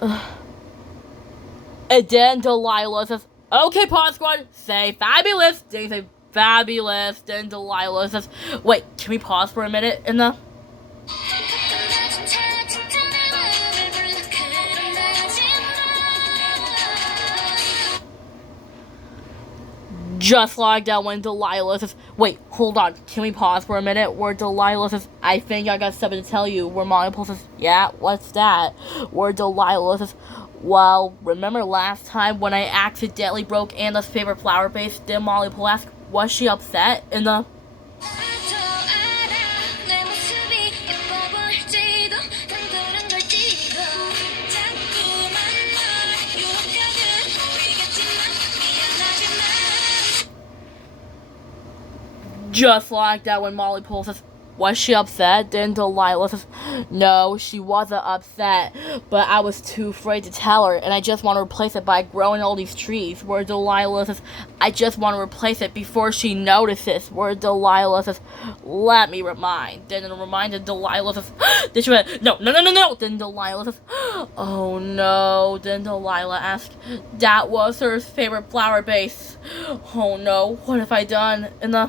And then Delilah says, okay, Pod Squad, say fabulous. They say fabulous. Then Delilah says, wait, can we pause for a minute in the... Just like that when Delilah says, wait, hold on, can we pause for a minute? Where Delilah says, I think I got something to tell you. Where Molly Pool says, yeah, what's that? Where Delilah says, well, remember last time when I accidentally broke Anna's favorite flower base? Did Molly Pool ask, was she upset? In the... Just like that when Molly Pool says, was she upset? Then Delilah says, no, she wasn't upset, but I was too afraid to tell her, and I just want to replace it by growing all these trees. Where Delilah says, I just want to replace it before she notices. Where Delilah says, let me remind. Then in a reminder, Delilah says, then she went, no. Then Delilah says, oh no. Then Delilah asks, that was her favorite flower base. Oh no, what have I done? In the...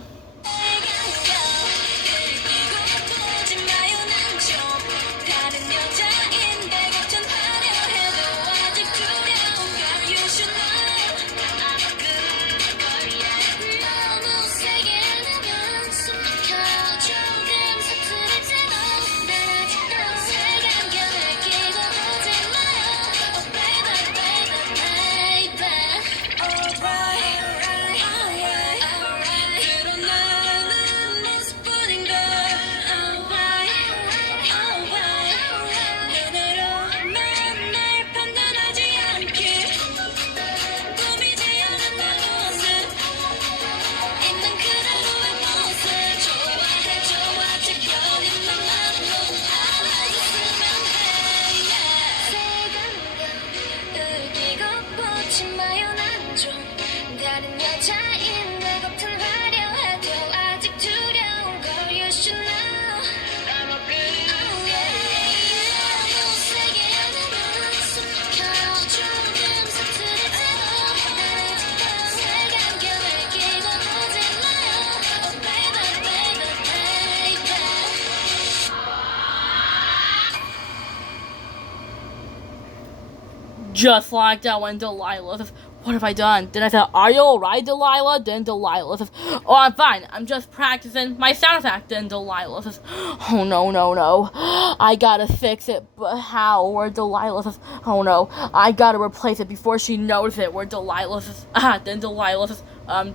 Just like that when Delilah says, what have I done? Then I said, are you alright, Delilah? Then Delilah says, oh, I'm fine. I'm just practicing my sound effect. Then Delilah says, oh, no. I gotta fix it. But how? Where Delilah says, oh, no. I gotta replace it before she knows it. Where Delilah says, Then Delilah says,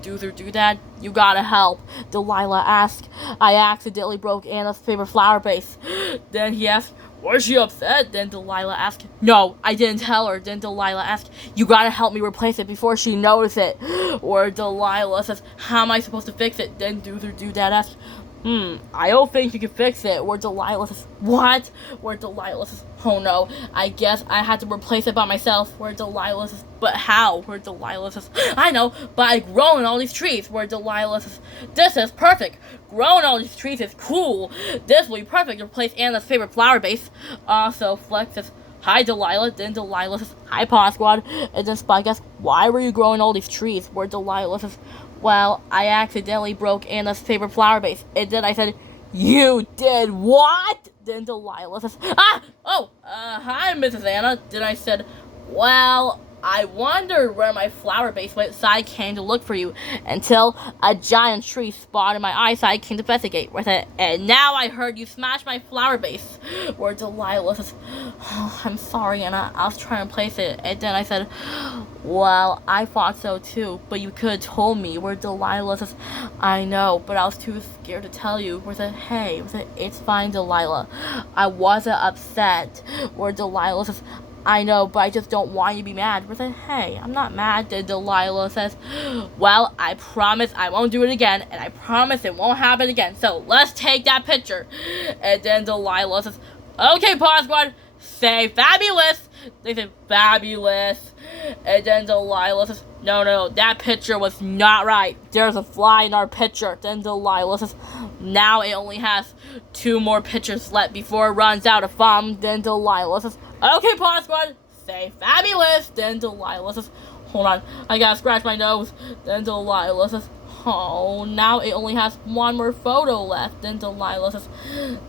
do that. You gotta help. Delilah asks, I accidentally broke Anna's favorite flower base. Then he asks, was she upset? Then Delilah asked, no, I didn't tell her. Then Delilah asked, you gotta help me replace it before she notices it. Or Delilah says, how am I supposed to fix it? Then Doodad asks, I don't think you can fix it. Or Delilah says, what? Or Delilah says, oh no, I guess I had to replace it by myself. Where Delilah says, but how? Where Delilah says, I know, by growing all these trees. Where Delilah says, this is perfect. Growing all these trees is cool. This will be perfect to replace Anna's favorite flower base. So Flex says, hi Delilah. Then Delilah says, hi Pod Squad. And then Spike asks, why were you growing all these trees? Where Delilah says, well, I accidentally broke Anna's favorite flower base. And then I said, you did what? Then Delilah says, hi Mrs. Anna. Then I said, well, I wondered where my flower base went, so I came to look for you until a giant tree spotted my eye, so I came to investigate with it. And now I heard you smash my flower base. Where Delilah says, oh, I'm sorry, Anna. I was trying to place it. And then I said, well, I thought so too, but you could have told me. Where Delilah says, I know, but I was too scared to tell you. Where said, hey, it's fine, Delilah. I wasn't upset. Where Delilah says, I know, but I just don't want you to be mad. We're like, hey, I'm not mad. Then Delilah says, well, I promise I won't do it again, and I promise it won't happen again. So let's take that picture. And then Delilah says, okay, Pod Squad, say fabulous. They say fabulous. And then Delilah says, no, that picture was not right. There's a fly in our picture. Then Delilah says, now it only has 2 more pictures left before it runs out of fun. Then Delilah says, okay, Pod Squad, say fabulous. Then Delilah says, hold on, I gotta scratch my nose. Then Delilah says, oh, now it only has one more photo left. Then Delilah says,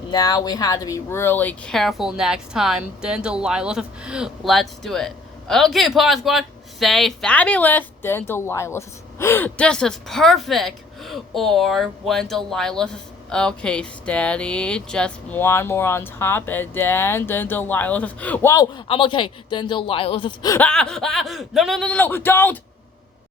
now we had to be really careful next time. Then Delilah says, let's do it. Okay, Pod Squad, say fabulous. Then Delilah says, this is perfect. Or when Delilah says, okay, steady, just one more on top, and then Delilah says, whoa, I'm okay. Then Delilah says, no, don't!